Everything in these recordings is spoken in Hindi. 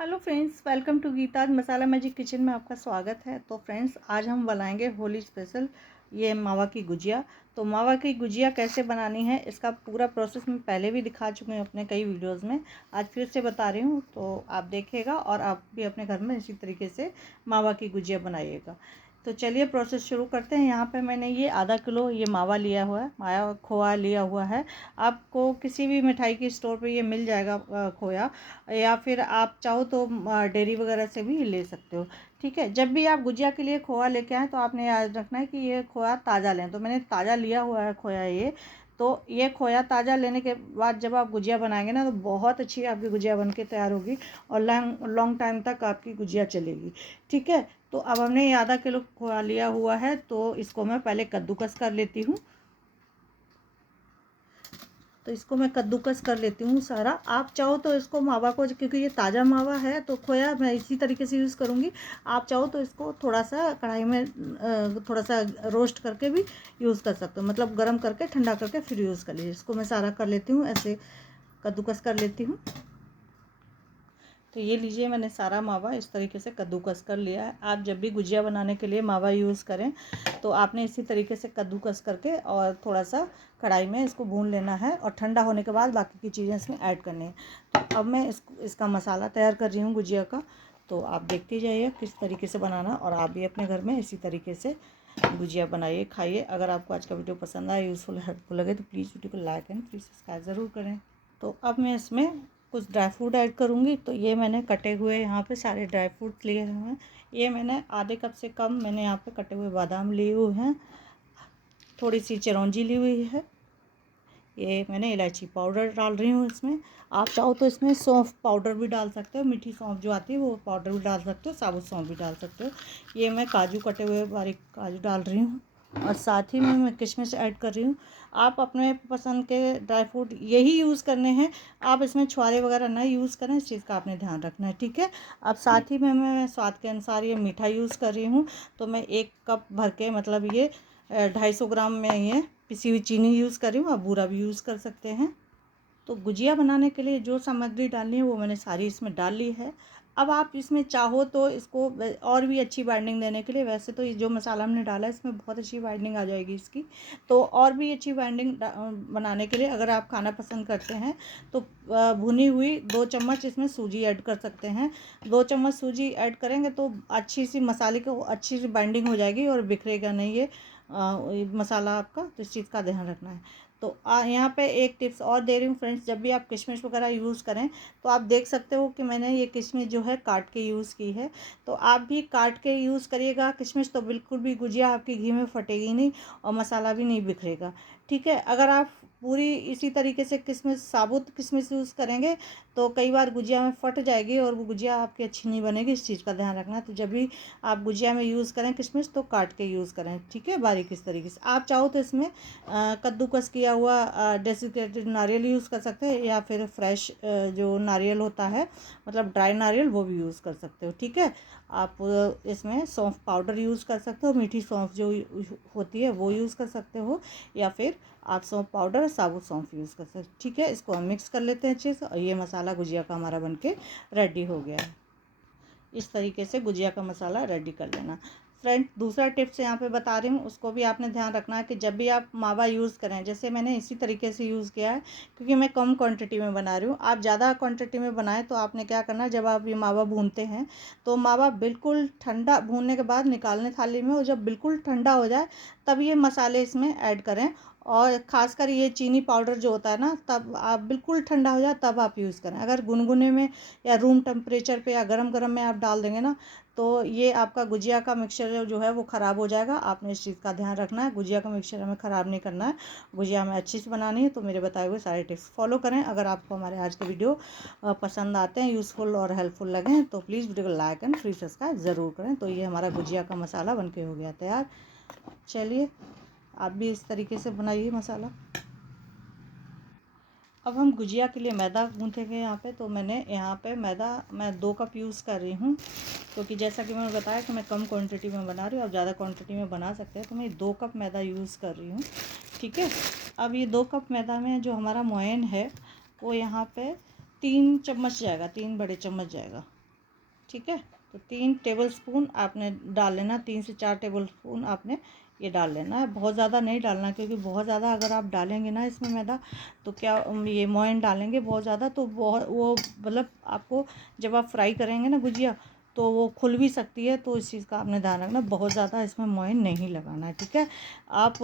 Hello friends, welcome to Geeta's masala magic kitchen में आपका स्वागत है। तो फ्रेंड्स, आज हम बनाएंगे होली स्पेशल ये मावा की गुजिया। तो मावा की गुजिया कैसे बनानी है इसका पूरा प्रोसेस मैं पहले भी दिखा चुकी हूँ अपने कई वीडियोस में। आज फिर से बता रही हूँ, तो आप देखिएगा और आप भी अपने घर में इसी तरीके से मावा की गुजिया बनाइएगा। तो चलिए प्रोसेस शुरू करते हैं। यहाँ पे मैंने ये आधा किलो ये मावा लिया हुआ है, मावा खोआ लिया हुआ है। आपको किसी भी मिठाई की स्टोर पे ये मिल जाएगा खोया, या फिर आप चाहो तो डेयरी वगैरह से भी ले सकते हो। ठीक है, जब भी आप गुजिया के लिए खोया लेके आएँ तो आपने याद रखना है कि ये खोया ताज़ा लें। तो मैंने ताज़ा लिया हुआ है खोया ये। तो ये खोया ताज़ा लेने के बाद जब आप गुजिया बनाएंगे ना, तो बहुत अच्छी आपकी गुजिया बन के तैयार होगी और लॉन्ग लॉन्ग टाइम तक आपकी गुजिया चलेगी। ठीक है, तो अब हमने ये आधा किलो खोया लिया हुआ है, तो इसको मैं पहले कद्दूकस कर लेती हूँ। तो इसको मैं कद्दूकस कर लेती हूँ सारा। आप चाहो तो इसको मावा को, क्योंकि ये ताज़ा मावा है तो खोया मैं इसी तरीके से यूज़ करूँगी। आप चाहो तो इसको थोड़ा सा कढ़ाई में थोड़ा सा रोस्ट करके भी यूज़ कर सकते हो, मतलब गर्म करके ठंडा करके फिर यूज़ कर लीजिए। इसको मैं सारा कर लेती हूँ, ऐसे कद्दूकस कर लेती हूँ। तो ये लीजिए, मैंने सारा मावा इस तरीके से कद्दूकस कर लिया है। आप जब भी गुजिया बनाने के लिए मावा यूज़ करें तो आपने इसी तरीके से कद्दूकस करके और थोड़ा सा कढ़ाई में इसको भून लेना है और ठंडा होने के बाद बाकी की चीज़ें इसमें ऐड करनी है। तो अब मैं इसका मसाला तैयार कर रही हूँ गुजिया का। तो आप देखते जाइए किस तरीके से बनाना, और आप भी अपने घर में इसी तरीके से गुजिया बनाइए, खाइए। अगर आपको आज का वीडियो पसंद आए, यूज़फुल हेल्पफुल लगे तो प्लीज़ वीडियो को लाइक एंड प्लीज़ सब्सक्राइब ज़रूर करें। तो अब मैं इसमें कुछ ड्राई फ्रूट ऐड करूँगी। तो ये मैंने कटे हुए यहाँ पे सारे ड्राई फ्रूट लिए हुए हैं। ये मैंने आधे कप से कम मैंने यहाँ पे कटे हुए बादाम लिए हुए हैं, थोड़ी सी चिरौंजी ली हुई है। ये मैंने इलायची पाउडर डाल रही हूँ इसमें। आप चाहो तो इसमें सौंफ पाउडर भी डाल सकते हो, मीठी सौंफ जो आती है वो पाउडर भी डाल सकते हो, साबुत सौंफ भी डाल सकते हो। ये मैं काजू कटे हुए बारीक काजू डाल रही हूँ और साथ ही में मैं किशमिश ऐड कर रही हूँ। आप अपने पसंद के ड्राई फ्रूट यही यूज़ करने हैं, आप इसमें छुआरे वगैरह ना यूज़ करें, इस चीज़ का आपने ध्यान रखना है। ठीक है, अब साथ ही में मैं स्वाद के अनुसार ये मीठा यूज़ कर रही हूँ। तो मैं 1 कप भर के, मतलब ये 250 ग्राम में ये पिसी हुई चीनी यूज़ कर रही हूँ। आप बूरा भी यूज़ कर सकते हैं। तो गुजिया बनाने के लिए जो सामग्री डालनी है वो मैंने सारी इसमें डाल ली है। अब आप इसमें चाहो तो इसको और भी अच्छी बाइंडिंग देने के लिए, वैसे तो ये जो मसाला हमने डाला है इसमें बहुत अच्छी बाइंडिंग आ जाएगी इसकी। तो और भी अच्छी बाइंडिंग बनाने के लिए अगर आप खाना पसंद करते हैं तो भुनी हुई 2 चम्मच इसमें सूजी ऐड कर सकते हैं। 2 चम्मच सूजी ऐड करेंगे तो अच्छी सी मसाले को अच्छी सी बाइंडिंग हो जाएगी और बिखरेगा नहीं ये मसाला आपका। तो इस चीज़ का ध्यान रखना है। तो यहाँ पे एक टिप्स और दे रही हूँ फ्रेंड्स, जब भी आप किशमिश वगैरह यूज़ करें तो आप देख सकते हो कि मैंने ये किशमिश जो है काट के यूज़ की है। तो आप भी काट के यूज़ करिएगा किशमिश, तो बिल्कुल भी गुजिया आपकी घी में फटेगी नहीं और मसाला भी नहीं बिखरेगा। ठीक है, अगर आप पूरी इसी तरीके से किशमिश, साबुत किशमिश यूज़ करेंगे तो कई बार गुजिया में फट जाएगी और वो गुजिया आपकी अच्छी नहीं बनेगी। इस चीज़ का ध्यान रखना है। तो जब भी आप गुजिया में यूज़ करें किशमिश तो काट के यूज़ करें। ठीक है, बारीक इस तरीके से। आप चाहो तो इसमें कद्दूकस किया हुआ डेसिकेटेड नारियल यूज़ कर सकते हैं, या फिर फ्रेश जो नारियल होता है, मतलब ड्राई नारियल, वो भी यूज़ कर सकते हो। ठीक है, आप इसमें सौंफ पाउडर यूज़ कर सकते हो, मीठी सौंफ जो होती है वो यूज़ कर सकते हो, या फिर आप सौंफ पाउडर, साबुत सौंफ यूज़ कर सकते हो। ठीक है, इसको हम मिक्स कर लेते हैं अच्छे से और ये मसाला गुजिया का हमारा बनके रेडी हो गया है। इस तरीके से गुजिया का मसाला रेडी कर लेना। फ्रेंड, दूसरा टिप्स यहाँ पे बता रही हूँ, उसको भी आपने ध्यान रखना है कि जब भी आप मावा यूज़ करें, जैसे मैंने इसी तरीके से यूज़ किया है क्योंकि मैं कम क्वांटिटी में बना रही हूँ। आप ज़्यादा क्वांटिटी में बनाएं तो आपने क्या करना है, जब आप ये मावा भूनते हैं तो मावा बिल्कुल ठंडा, भूनने के बाद निकालने थाली में, और जब बिल्कुल ठंडा हो जाए तब ये मसाले इसमें ऐड करें। और ख़ासकर ये चीनी पाउडर जो होता है ना, तब आप बिल्कुल ठंडा हो जाए तब आप यूज़ करें। अगर गुनगुने में या रूम टेम्परेचर पे या गरम गरम में आप डाल देंगे ना, तो ये आपका गुजिया का मिक्सचर जो है वो ख़राब हो जाएगा। आपने इस चीज़ का ध्यान रखना है, गुजिया का मिक्सचर हमें ख़राब नहीं करना है, गुजिया हमें अच्छी से बनानी है। तो मेरे बताए हुए सारे टिप्स फॉलो करें। अगर आपको हमारे आज के वीडियो पसंद आते हैं, यूज़फुल और हेल्पफुल लगें, तो प्लीज़ वीडियो को लाइक एंड प्लीज़ सब्सक्राइब ज़रूर करें। तो ये हमारा गुजिया का मसाला बनके हो गया तैयार। चलिए, आप भी इस तरीके से बनाइए मसाला। अब हम गुजिया के लिए मैदा गूँथेंगे यहाँ पे। तो मैंने यहाँ पे मैदा मैं 2 कप यूज़ कर रही हूँ, क्योंकि जैसा कि मैंने बताया कि मैं कम क्वांटिटी में बना रही हूँ। आप ज़्यादा क्वांटिटी में बना सकते हैं, तो मैं 2 कप मैदा यूज़ कर रही हूँ। ठीक है, अब ये 2 कप मैदा में जो हमारा मोयन है वो यहाँ पे 3 चम्मच जाएगा, 3 बड़े चम्मच जाएगा। ठीक है। तो 3 टेबलस्पून आपने डाल लेना, 3 से 4 टेबलस्पून आपने ये डाल लेना है। बहुत ज़्यादा नहीं डालना, क्योंकि बहुत ज़्यादा अगर आप डालेंगे ना इसमें मैदा, तो क्या ये मोयन डालेंगे बहुत ज़्यादा, तो बहुत वो मतलब आपको जब आप फ्राई करेंगे ना गुजिया, तो वो खुल भी सकती है। तो इस चीज़ का आपने ध्यान रखना, बहुत ज़्यादा इसमें मोयन नहीं लगाना है, ठीक है। आप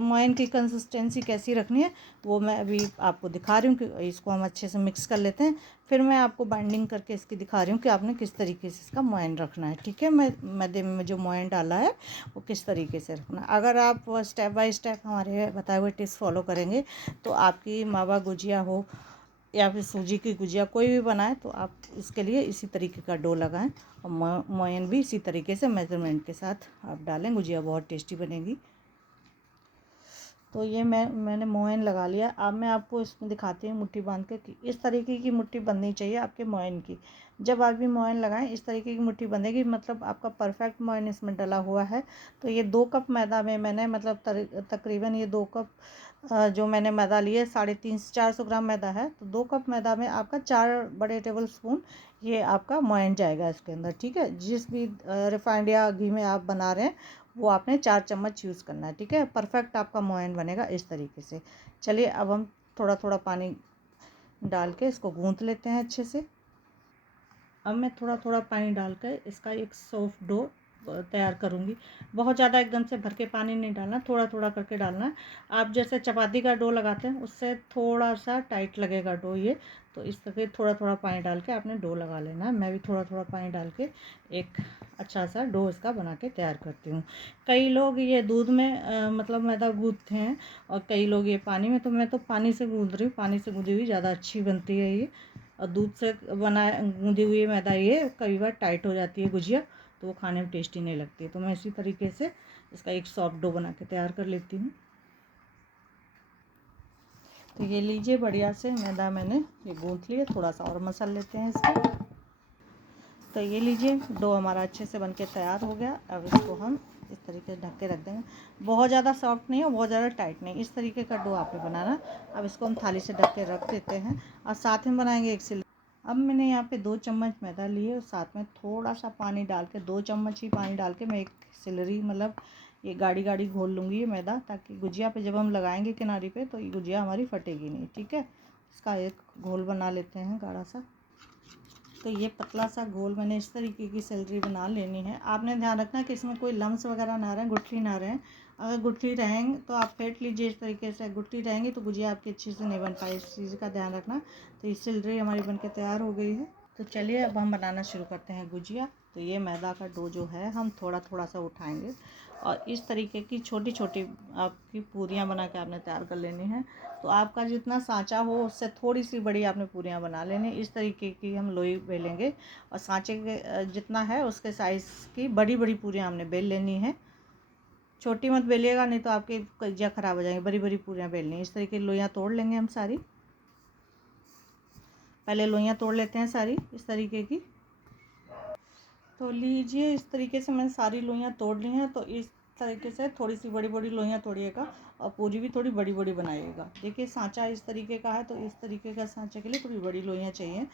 मोयन की कंसिस्टेंसी कैसी रखनी है वो मैं अभी आपको दिखा रही हूँ कि इसको हम अच्छे से मिक्स कर लेते हैं, फिर मैं आपको बाइंडिंग करके इसकी दिखा रही हूँ कि आपने किस तरीके से इसका मोयन रखना है, ठीक है। मैदे में जो मोयन डाला है वो किस तरीके से रखना है। अगर आप स्टेप बाय स्टेप हमारे बताए हुए टिप्स फॉलो करेंगे तो आपकी मावा गुजिया हो या फिर सूजी की गुजिया कोई भी बनाए, तो आप इसके लिए इसी तरीके का डो लगाएं और मोयन भी इसी तरीके से मेजरमेंट के साथ आप डालें, गुजिया बहुत टेस्टी बनेगी। तो ये मैंने मोयन लगा लिया। अब मैं आपको इसमें दिखाती हूँ मुट्ठी बांध के कि इस तरीके की मुट्ठी बननी चाहिए आपके मोयन की। जब आप भी मोयन लगाएं इस तरीके की मुट्ठी बंधेगी, मतलब आपका परफेक्ट मोयन इसमें डला हुआ है। तो ये 2 कप मैदा में मैंने मतलब तकरीबन ये 2 कप जो मैंने मैदा लिए 350 से 400 ग्राम मैदा है, तो 2 कप मैदा में आपका 4 बड़े टेबल स्पून ये आपका मोयन जाएगा इसके अंदर, ठीक है। जिस भी रिफाइंड या घी में आप बना रहे हैं वो आपने 4 चम्मच यूज़ करना है, ठीक है। परफेक्ट आपका मोयन बनेगा इस तरीके से। चलिए अब हम थोड़ा थोड़ा पानी डाल के इसको गूँथ लेते हैं अच्छे से। अब मैं थोड़ा थोड़ा पानी डालकर इसका एक सॉफ्ट डो तैयार करूँगी। बहुत ज़्यादा एकदम से भर के पानी नहीं डालना, थोड़ा थोड़ा करके डालना है। आप जैसे चपाती का डो लगाते हैं उससे थोड़ा सा टाइट लगेगा डो ये, तो इस तरह थोड़ा थोड़ा पानी डाल के आपने डो लगा लेना है। मैं भी थोड़ा थोड़ा पानी डाल के एक अच्छा सा डो इसका बना के तैयार करती हूँ। कई लोग ये दूध में मतलब मैदा गूँथते हैं और कई लोग ये पानी में, तो मैं तो पानी से गूँथ रही हूँ। पानी से गूँधी हुई ज़्यादा अच्छी बनती है ये, और दूध से बनाए गूँधी हुई मैदा ये कई बार टाइट हो जाती है गुजिया, तो वो खाने में टेस्टी नहीं लगती है। तो मैं इसी तरीके से इसका एक सॉफ्ट डो बना के तैयार कर लेती हूँ। तो ये लीजिए बढ़िया से मैदा मैंने ये गूँथ लिया, थोड़ा सा और मसल लेते हैं इसको। तो ये लीजिए डो हमारा अच्छे से बनके तैयार हो गया। अब इसको हम इस तरीके से ढक के रख देंगे। बहुत ज़्यादा सॉफ्ट नहीं और बहुत ज़्यादा टाइट नहीं, इस तरीके का डो आपने बनाना। अब इसको हम थाली से ढक के रख देते हैं और साथ में बनाएंगे एक सिल। अब मैंने यहाँ पे 2 चम्मच मैदा लिए और साथ में थोड़ा सा पानी डाल के 2 चम्मच ही पानी डाल के मैं एक सिलरी मतलब ये गाढ़ी गाढ़ी घोल लूँगी ये मैदा, ताकि गुजिया पे जब हम लगाएंगे किनारी पे तो ये गुजिया हमारी फटेगी नहीं, ठीक है। इसका एक घोल बना लेते हैं गाढ़ा सा। तो ये पतला सा घोल मैंने इस तरीके की सिलरी बना लेनी है। आपने ध्यान रखना कि इसमें कोई लम्स वगैरह ना रहें, गुठली ना रहें। अगर गुठली रहेंगे तो आप फेंट लीजिए इस तरीके से, गुठली रहेंगी तो गुजिया आपकी अच्छी से नहीं बन पाई, इस चीज़ का ध्यान रखना। तो ये सिलरी हमारी बनके तैयार हो गई है। तो चलिए अब हम बनाना शुरू करते हैं गुजिया। तो ये मैदा का डो जो है हम थोड़ा थोड़ा सा उठाएंगे और इस तरीके की छोटी छोटी आपकी पूरियाँ बना के आपने तैयार कर लेनी है। तो आपका जितना सांचा हो उससे थोड़ी सी बड़ी आपने पूरियाँ बना लेनी। इस तरीके की हम लोई बेलेंगे और सांचे के जितना है उसके साइज़ की बड़ी बड़ी पूरियाँ हमने बेल लेनी है। छोटी मत बेलिएगा, नहीं तो आपकी गुजिया ख़राब हो जाएंगी। बड़ी बड़ी पूरियाँ बेलनी है। इस तरीके की लोइयाँ तोड़ लेंगे हम सारी। पहले लोइयाँ तोड़ लेते हैं सारी इस तरीके की। तो लीजिए इस तरीके से मैंने सारी लोइयाँ तोड़ ली हैं। तो इस तरीके से थोड़ी सी बड़ी बड़ी लोइयाँ तोड़िएगा और पूरी भी थोड़ी बड़ी बड़ी बनाइएगा। देखिए सांचा इस तरीके का है, तो इस तरीके का सांचे के लिए थोड़ी बड़ी लोइयाँ चाहिए।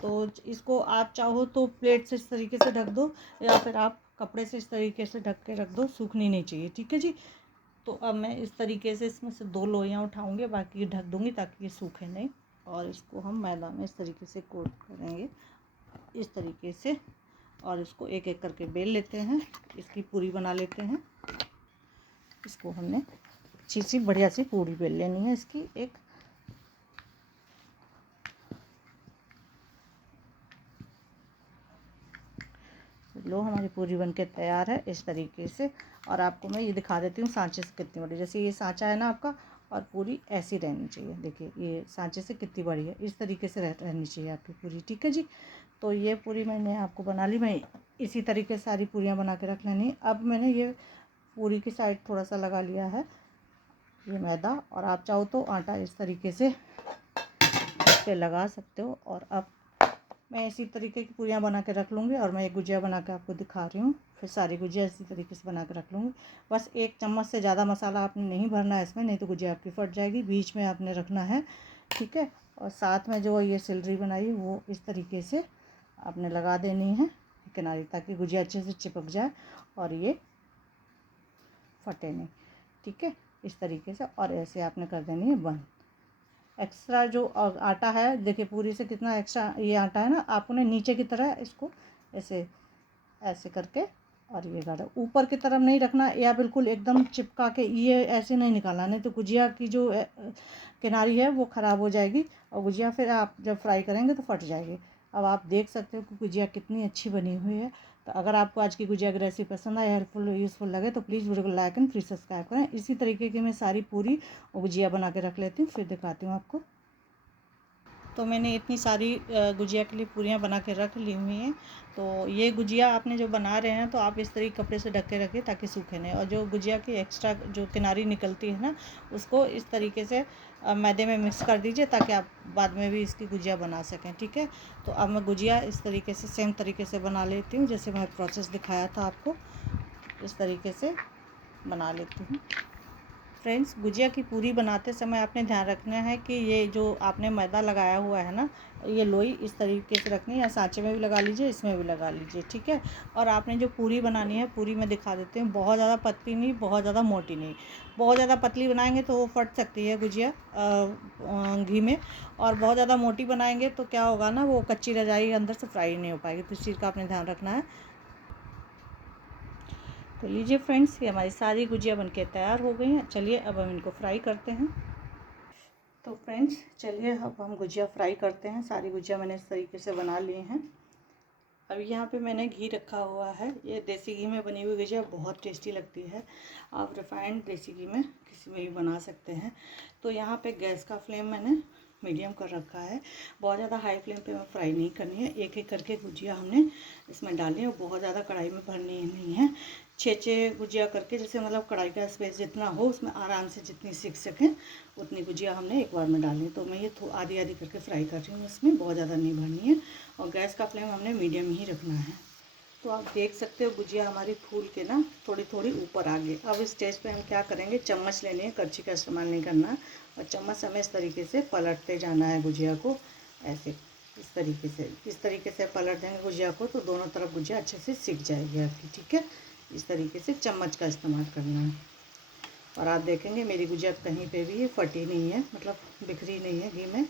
तो इसको आप चाहो तो प्लेट से इस तरीके से ढक दो या फिर आप कपड़े से इस तरीके से ढक के रख दो, सूखनी नहीं चाहिए, ठीक है जी। तो अब मैं इस तरीके से इसमें से 2 लोइयाँ उठाऊँगी, बाकी ढक दूँगी ताकि ये सूखे नहीं। और इसको हम मैदा में इस तरीके से कोट करेंगे इस तरीके से, और इसको एक एक करके बेल लेते हैं। इसकी पूरी बना लेते हैं। इसको हमने अच्छी सी बढ़िया सी पूरी बेल लेनी है इसकी एक। लो हमारी पूरी बनके तैयार है इस तरीके से। और आपको मैं ये दिखा देती हूँ सांचे से कितनी बड़ी, जैसे ये सांचा है ना आपका, और पूरी ऐसी रहनी चाहिए। देखिए ये सांचे से कितनी बड़ी है, इस तरीके से रहनी चाहिए आपकी पूरी, ठीक है जी। तो ये पूरी मैंने आपको बना ली। मैं इसी तरीके से सारी पूरियाँ बना के रख लेनी। अब मैंने ये पूरी की साइड थोड़ा सा लगा लिया है ये मैदा, और आप चाहो तो आटा इस तरीके से इस पे लगा सकते हो। और अब मैं इसी तरीके की पूरियाँ बना के रख लूँगी और मैं एक गुजिया बना के आपको दिखा रही हूँ। फिर सारी गुजिया इसी तरीके से बना के रख लूँगी। बस 1 चम्मच से ज़्यादा मसाला आपने नहीं भरना है इसमें, नहीं तो गुजिया आपकी फट जाएगी। बीच में आपने रखना है, ठीक है। और साथ में जो ये सिलरी बनाई वो इस तरीके से आपने लगा देनी है किनारे, ताकि गुजिया अच्छे से चिपक जाए और ये फटे नहीं। ठीक है, इस तरीके से। और ऐसे आपने कर देनी है बंद। एक्स्ट्रा जो आटा है, देखिए पूरी से कितना एक्स्ट्रा ये आटा है ना, आपको ना नीचे की तरह इसको ऐसे ऐसे करके और ये गाढ़ा ऊपर की तरफ नहीं रखना, या बिल्कुल एकदम चिपका के ये ऐसे नहीं निकालना, नहीं तो गुजिया की जो किनारी है वो ख़राब हो जाएगी और गुजिया फिर आप जब फ्राई करेंगे तो फट जाएगी। अब आप देख सकते हो कि गुजिया कितनी अच्छी बनी हुई है। तो अगर आपको आज की गुजिया की रेसिपी पसंद आए, हेल्पफुल यूज़फुल लगे तो प्लीज़ वीडियो को लाइक एंड प्लीज़ सब्सक्राइब करें। इसी तरीके की मैं सारी पूरी और गुजिया बना के रख लेती हूँ, फिर दिखाती हूँ आपको। तो मैंने इतनी सारी गुजिया के लिए पूरियाँ बना के रख ली हुई हैं। तो ये गुजिया आपने जो बना रहे हैं तो आप इस तरीके कपड़े से ढक के रखिए ताकि सूखे नहीं। और जो गुजिया की एक्स्ट्रा जो किनारी निकलती है ना, उसको इस तरीके से मैदे में मिक्स कर दीजिए ताकि आप बाद में भी इसकी गुजिया बना सकें। ठीक है, तो अब मैं गुजिया इस तरीके से सेम तरीके से बना लेती हूँ, जैसे मैं प्रोसेस दिखाया था आपको, इस तरीके से बना लेती हूँ। फ्रेंड्स, गुजिया की पूरी बनाते समय आपने ध्यान रखना है कि ये जो आपने मैदा लगाया हुआ है ना, ये लोई इस तरीके से रखनी है, या सांचे में भी लगा लीजिए, इसमें भी लगा लीजिए। ठीक है, और आपने जो पूरी बनानी है, पूरी मैं दिखा देती हूँ। बहुत ज़्यादा पतली नहीं, बहुत ज़्यादा मोटी नहीं। बहुत ज़्यादा पतली बनाएंगे तो वो फट सकती है गुजिया घी में, और बहुत ज़्यादा मोटी बनाएंगे तो क्या होगा ना, वो कच्ची रह जाएगी, अंदर से फ्राई नहीं हो पाएगी। तो इस चीज़ का आपने ध्यान रखना है। तो लीजिए फ्रेंड्स, ये हमारी सारी गुजिया बनके तैयार हो गई हैं। चलिए अब हम इनको फ्राई करते हैं। तो फ्रेंड्स चलिए अब हम गुजिया फ्राई करते हैं। सारी गुजिया मैंने इस तरीके से बना ली हैं। अब यहाँ पे मैंने घी रखा हुआ है। ये देसी घी में बनी हुई गुजिया बहुत टेस्टी लगती है। आप रिफाइंड देसी घी में किसी में भी बना सकते हैं। तो यहाँ पे गैस का फ्लेम मैंने मीडियम कर रखा है। बहुत ज़्यादा हाई फ्लेम पे मैं फ्राई नहीं करनी है। एक एक करके गुजिया हमने इसमें डाली है और बहुत ज़्यादा कढ़ाई में भरनी नहीं है। 6 गुजिया करके, जैसे मतलब कढ़ाई का स्पेस जितना हो उसमें आराम से जितनी सीख सकें उतनी गुजिया हमने एक बार में डाली। तो मैं ये आधी आधी करके फ्राई कर रही हूँ, इसमें बहुत ज़्यादा नहीं भरनी है और गैस का फ्लेम हमने मीडियम ही रखना है। तो आप देख सकते हो गुजिया हमारी फूल के ना थोड़ी थोड़ी ऊपर आ गई। अब इस स्टेज पे हम क्या करेंगे, चम्मच लेनी है, करछी का इस्तेमाल नहीं करना, और चम्मच हमें इस तरीके से पलटते जाना है गुजिया को, ऐसे इस तरीके से पलट देंगे गुजिया को तो दोनों तरफ गुजिया अच्छे से सिक जाएगी आपकी। ठीक है, इस तरीके से चम्मच का इस्तेमाल करना है। और आप देखेंगे मेरी गुजिया कहीं पे भी ये फटी नहीं है, मतलब बिखरी नहीं है घी में।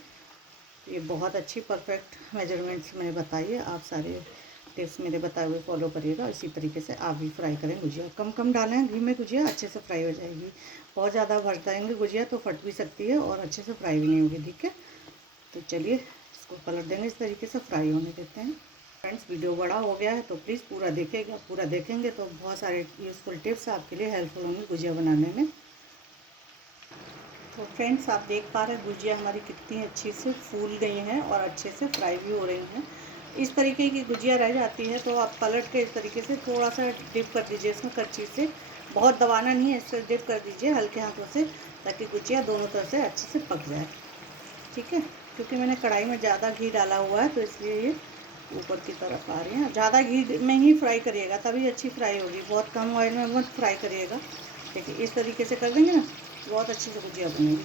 ये बहुत अच्छी परफेक्ट मेजरमेंट्स मैंने बताई है। आप सारे टिप्स मेरे बताए हुए फॉलो करिएगा। इसी तरीके से आप भी फ्राई करें गुजिया। कम कम डालें घी में, गुजिया अच्छे से फ्राई हो जाएगी। बहुत ज़्यादा भर देंगे गुजिया तो फट भी सकती है और अच्छे से फ्राई भी नहीं होगी। ठीक है, तो चलिए इसको पलट देंगे, इस तरीके से फ्राई होने देते हैं। फ्रेंड्स, वीडियो बड़ा हो गया है तो प्लीज़ पूरा देखिएगा। पूरा देखेंगे तो बहुत सारे यूज़फुल टिप्स आपके लिए हेल्पफुल होंगे गुजिया बनाने में। तो फ्रेंड्स, आप देख पा रहे हैं गुजिया हमारी कितनी अच्छी से फूल गई हैं और अच्छे से फ्राई भी हो रही हैं। इस तरीके की गुजिया रह जाती है तो आप पलट के इस तरीके से थोड़ा सा डिप कर दीजिए इसमें करछी से। बहुत दबाना नहीं है, इससे डिप कर दीजिए हल्के हाथों से, ताकि गुजिया दोनों तरफ से अच्छे से पक जाए। ठीक है, क्योंकि मैंने कढ़ाई में ज़्यादा घी डाला हुआ है तो इसलिए ये ऊपर की तरफ आ रही है। ज़्यादा घी में ही फ्राई करिएगा तभी अच्छी फ्राई होगी, बहुत कम ऑयल में मत फ्राई करिएगा। देखिए इस तरीके से कर देंगे ना, बहुत अच्छी से गुजिया बनेगी।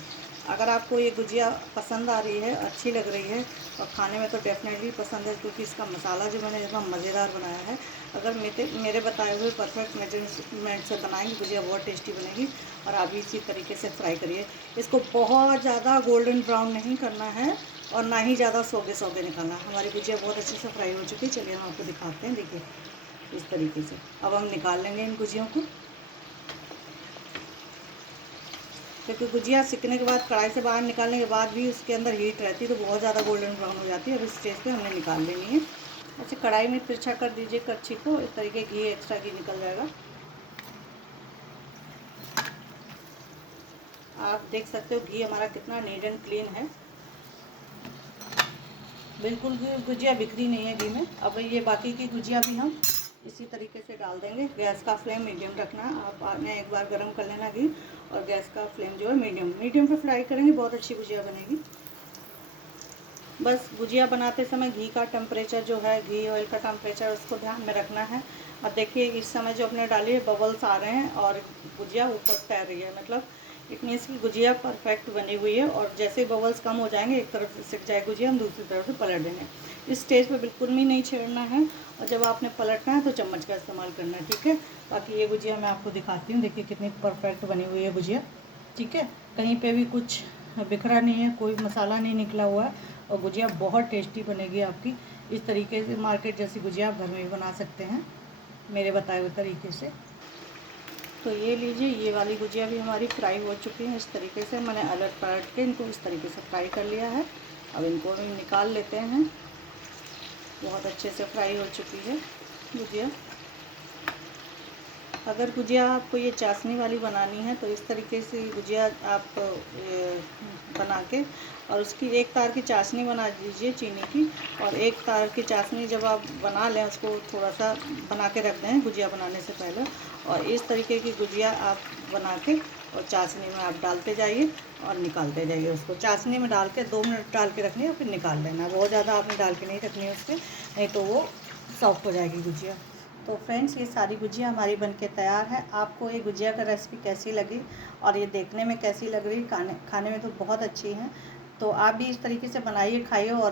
अगर आपको ये गुजिया पसंद आ रही है, अच्छी लग रही है और खाने में तो डेफिनेटली पसंद है, क्योंकि इसका मसाला जो मैंने इतना मज़ेदार बनाया है। अगर मेरे बताए हुए परफेक्ट मेजरमेंट से बनाएंगे गुजिया बहुत टेस्टी बनेगी। और आप भी इसी तरीके से फ्राई करिए। इसको बहुत ज़्यादा गोल्डन ब्राउन नहीं करना है और ना ही ज़्यादा सौगे सौगे निकालना। हमारी गुजिया बहुत अच्छे से फ्राई हो चुकी है। चलिए हम आपको दिखाते हैं। देखिए इस तरीके से अब हम निकाल लेंगे इन गुजियों को, क्योंकि गुजिया सिकने के बाद कढ़ाई से बाहर निकालने के बाद भी उसके अंदर हीट रहती है तो बहुत ज़्यादा गोल्डन ब्राउन हो जाती है। अब इस स्टेज पे हमने निकाल लेनी है। ऐसे कढ़ाई में तिरछा कर दीजिए करछी को, इस तरीके घी एक्स्ट्रा घी निकल जाएगा। आप देख सकते हो घी हमारा कितना नीट एंड क्लीन है, बिल्कुल भी गुजिया बिखरी नहीं है घी में। अब ये बाकी की गुजिया भी हम इसी तरीके से डाल देंगे। गैस का फ्लेम मीडियम रखना। आपने एक बार गर्म कर लेना घी, और गैस का फ्लेम जो है मीडियम पे फ्राई करेंगे, बहुत अच्छी गुजिया बनेगी। बस गुजिया बनाते समय घी का टेम्परेचर जो है, घी ऑयल का टेम्परेचर, उसको ध्यान में रखना है। अब देखिए इस समय जो अपने डाली है बबल्स आ रहे हैं और गुजिया ऊपर तैर रही है, मतलब इट मीन्स की गुजिया परफेक्ट बनी हुई है। और जैसे बबल्स कम हो जाएंगे, एक तरफ से सिक जाए गुजिया, हम दूसरी तरफ से पलट देंगे। इस स्टेज पे बिल्कुल भी नहीं छेड़ना है, और जब आपने पलटना है तो चम्मच का इस्तेमाल करना है, ठीक है। बाकी ये गुजिया मैं आपको दिखाती हूँ, देखिए कितनी परफेक्ट बनी हुई है गुजिया, ठीक है। कहीं पे भी कुछ बिखरा नहीं है, कोई मसाला नहीं निकला हुआ है, और गुजिया बहुत टेस्टी बनेगी आपकी। इस तरीके से मार्केट जैसी गुजिया आप घर में भी बना सकते हैं मेरे बताए हुए तरीके से। तो ये लीजिए, ये वाली गुजिया भी हमारी फ्राई हो चुकी है। इस तरीके से मैंने अलट पलट के इनको इस तरीके से फ्राई कर लिया है। अब इनको भी निकाल लेते हैं। बहुत अच्छे से फ्राई हो चुकी है गुजिया। अगर गुजिया आपको ये चाशनी वाली बनानी है तो इस तरीके से गुजिया आप बना के, और उसकी एक तार की चाशनी बना दीजिए चीनी की, और एक तार की चाशनी जब आप बना लें उसको थोड़ा सा बना के रख दें गुजिया बनाने से पहले, और इस तरीके की गुजिया आप बना के और चाशनी में आप डालते जाइए और निकालते जाइए। उसको चाशनी में डाल के 2 मिनट डाल के रखनी है, फिर निकाल लेना। बहुत ज़्यादा आपने डाल के नहीं रखनी है उसके, नहीं तो वो सॉफ्ट हो जाएगी गुजिया। तो फ्रेंड्स, ये सारी गुजिया हमारी बनके तैयार है। आपको ये गुजिया का रेसिपी कैसी लगी और ये देखने में कैसी लग रही, खाने में तो बहुत अच्छी है। तो आप भी इस तरीके से बनाइए, खाइए और